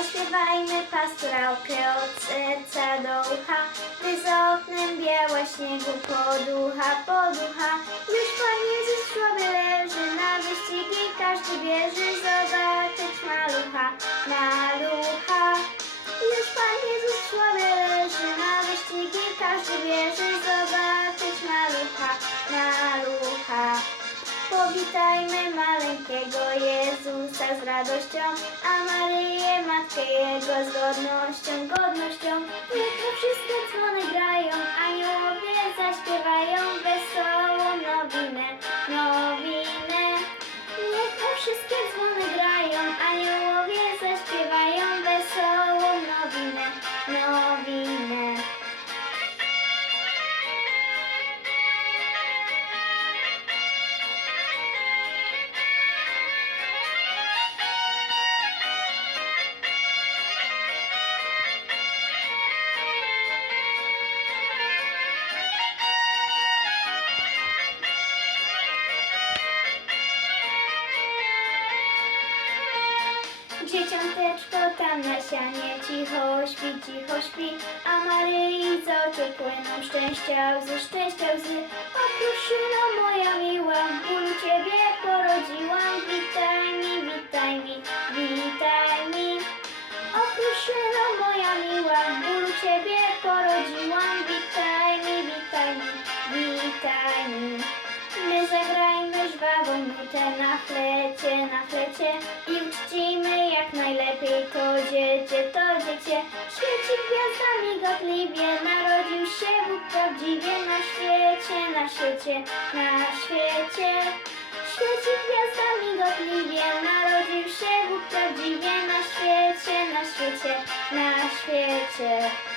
Zaśpiewajmy pastorałkę od serca do ucha, gdy za oknem biała śniegu poducha, poducha. Już Pan Jezus w leży, na wyścigi każdy bierze, zobaczyć malucha, malucha. Już Pan Jezus w leży, na wyścigi każdy bierze, zobaczyć malucha, malucha. Powitajmy z radością, a Maryję Matkę Jego z godnością, godnością. Niech na wszystkie dzwony grają, aniołowie zaśpiewają wesołą nowinę, nowinę. Niech na wszystkie dzwony grają, aniołowie zaśpiewają wesołą nowinę, nowinę. Dzieciąteczko tam na sianie cicho śpi, cicho śpi, a Maryi z oczu płyną szczęścia łzy, szczęścia łzy. O kruszyno moja miła, w bólu Ciebie porodziłam, witaj mi, witaj mi, witaj mi. O kruszyno moja miła, w bólu Ciebie porodziłam, witaj mi, witaj mi, witaj mi. My zagrajmy żwawą nutę na flecie, na flecie i uczcimy jak najlepiej to dziecię, to dziecię. Świeci gwiazda migotliwie, narodził się Bóg prawdziwie na świecie, na świecie, na świecie. Świeci gwiazda migotliwie, narodził się Bóg prawdziwie na świecie, na świecie, na świecie.